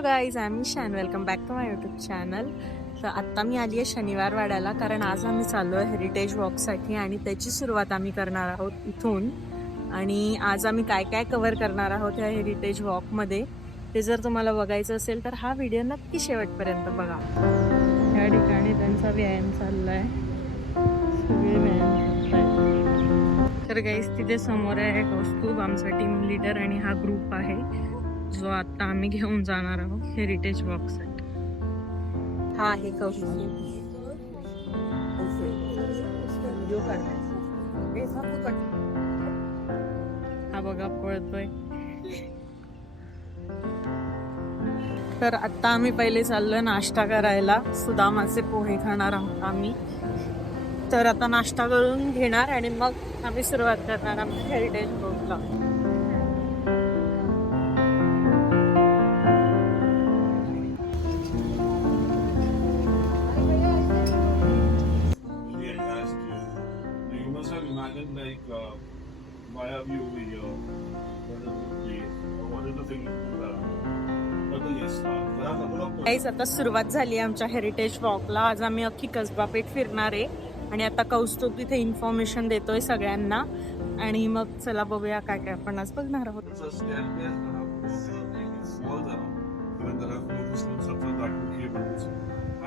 Hello guys, I am Esha and welcome back to my YouTube channel. तर आत्ता मी आली आहे शनिवार वाड्याला, कारण आज आम्ही चाललो आहे हेरिटेज वॉकसाठी आणि त्याची सुरुवात आम्ही करणार आहोत इथून. आणि आज आम्ही काय काय कव्हर करणार आहोत या हेरिटेज वॉकमध्ये ते जर तुम्हाला बघायचं असेल तर हा व्हिडिओ नक्की शेवटपर्यंत बघा. या ठिकाणी त्यांचा व्यायाम चालला आहे, सगळे व्यायाम करतायत. तर गाईज तिथे समोर आहे कौस्तुभ, आमचा टीम लीडर, आणि हा ग्रुप आहे जो आता आम्ही घेऊन जाणार आहोत हेरिटेज वॉकसाठी. हा आहे कौस्तुभ. हा बघा पळतोय. तर आता आम्ही पहिले चाललोय नाश्ता करायला. सुदामाचे पोहे खाणार आहोत आम्ही. तर आता नाश्ता करून घेणार आणि मग आम्ही सुरुवात करणार आमच्या हेरिटेज वॉकला. Why are we over here? What is the place? What is the significance? But yes, there are a couple of काहीच आता सुरुवात झाली आहे आमच्या हेरिटेज वॉकला. आज आम्ही अख्खी कसबा पेठ फिरणार आहे आणि आता कौस्तुभ तिथे इन्फॉर्मेशन देतोय सगळ्यांना. आणि मग चला बघूया काय काय आपण आज बघणार आहोत.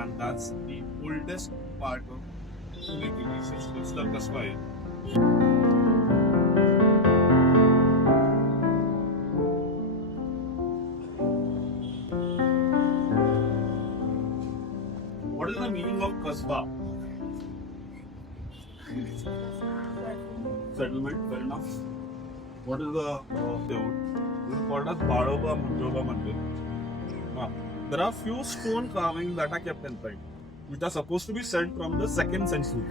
And that's the oldest part of Pune Killing. It's the Kasbah. What is the meaning of Kasbah? Settlement, fair enough. What is the Deud? This is called as Baroba Munjoba Mandir. Now, there are few stone carvings that are kept inside, which are supposed to be sent from the 2nd century.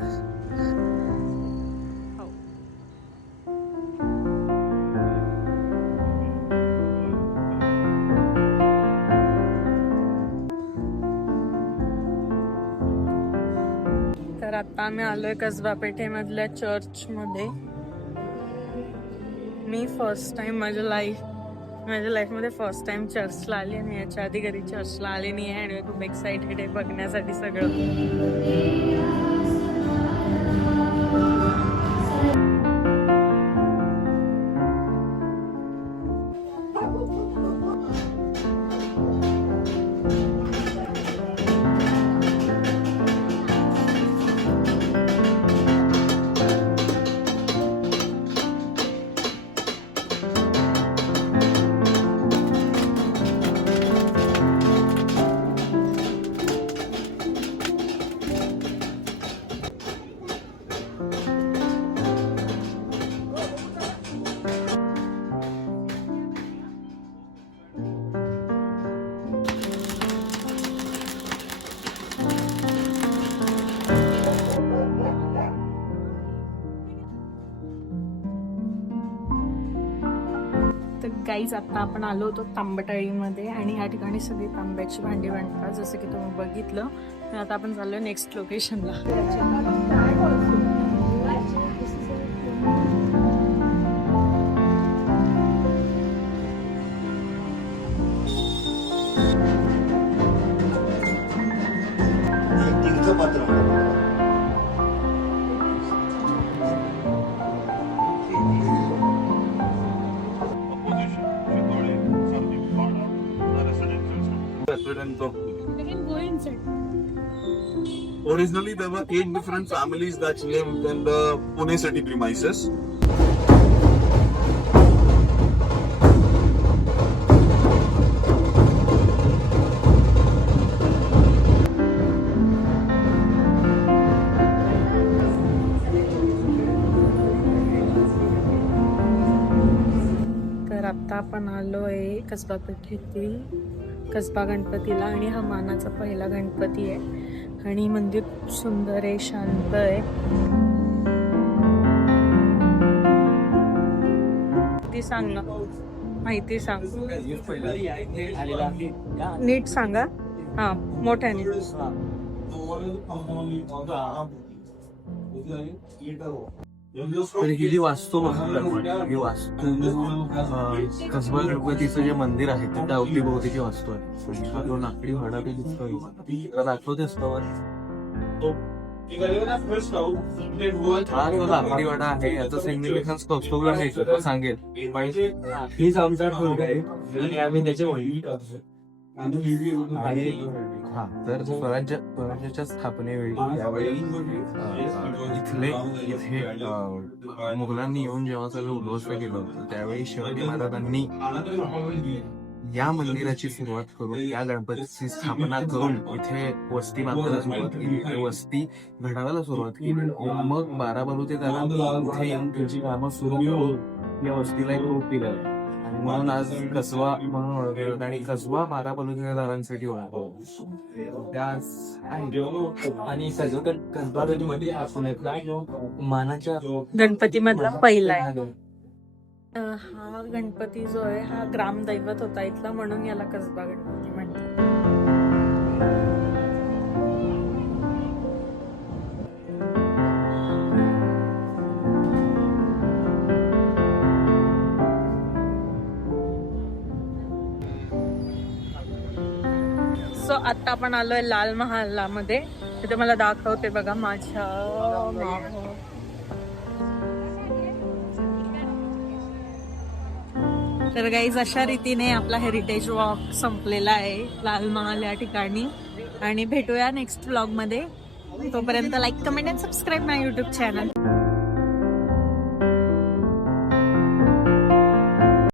तर आता आम्ही आलोय Kasba पेठेमधल्या church मध्ये. मी first time माझ्या लाईफमध्ये first time चर्चला आली आणि याच्या आधी कधी चर्चला आले नाही आहे आणि खूप एक्साइटेड आहे बघण्यासाठी सगळं. तर गाईज आता आपण आलो होतो तांबटाळीमध्ये आणि ह्या ठिकाणी सगळी तांब्याची भांडी बनतात जसं की तुम्ही बघितलं. तर आता आपण चाललोय नेक्स्ट लोकेशनला. Originally, there were 8 different families that lived in the Pune city premises. तर आता आपण आलोय कसबा पेठेतील कसबा गणपतीला आणि हा मानाचा पहिला गणपती आहे आणि मंदिर खूप सुंदर आहे, शांत आहे. ती सांग ना, माहिती सांग, नीट सांगा. हा, मोठ्याने. तर ही जी वास्तू म्हणतात ही वास्तू कसबा गणपतीचं जे मंदिर आहे त्या अवतीभोवतीची वास्तू आहे. हा जो लाकडी वाडा ते दिसतोय त्याला दाखवतेस का वर? हा जो लाकडी वाडा आहे याचं सिग्निफिकन्स कौस्तुभला नाही सांगेल. हीच आमचा ठोक आहे आणि आम्ही त्याचे हा तर स्वराज्याच्या स्थापनेवेळी त्यावेळी इथे मुघलांनी येऊन जेव्हा सगळं उद्ध्वस्त केलं होतं त्यावेळी शिवाजी महाराजांनी या मंदिराची सुरुवात करून या गणपतीची स्थापना करून इथे वस्ती बांधायला सुरुवात केली. इथे वस्ती घडावायला सुरुवात केली. मग 12 बलुते त्याला इथे येऊन त्यांची कामं सुरू करून या वस्तीला एक रूप दिलं आणि म्हणून आज कसबा म्हणून ओळखलं जातं आणि कसबा 12 बलुतेदारांसाठी ओळखतो. आणि कसबा गणपती हा मानाच्या गणपती मधला पहिला आहे. हा गणपती जो आहे हा ग्रामदैवत होता इथला, म्हणून याला कसबा गणपती म्हणतात. सो आता आपण आलोय लाल महालामध्ये. तिथे मला दाखवते बघा माझ्या मागं. तर गाईज अशा रीतीने आपला हेरिटेज वॉक संपलेला आहे लाल महाल या ठिकाणी. आणि भेटूया नेक्स्ट व्लॉग मध्ये. तोपर्यंत लाईक, कमेंट आणि सबस्क्राईब माय युट्यूब चॅनल.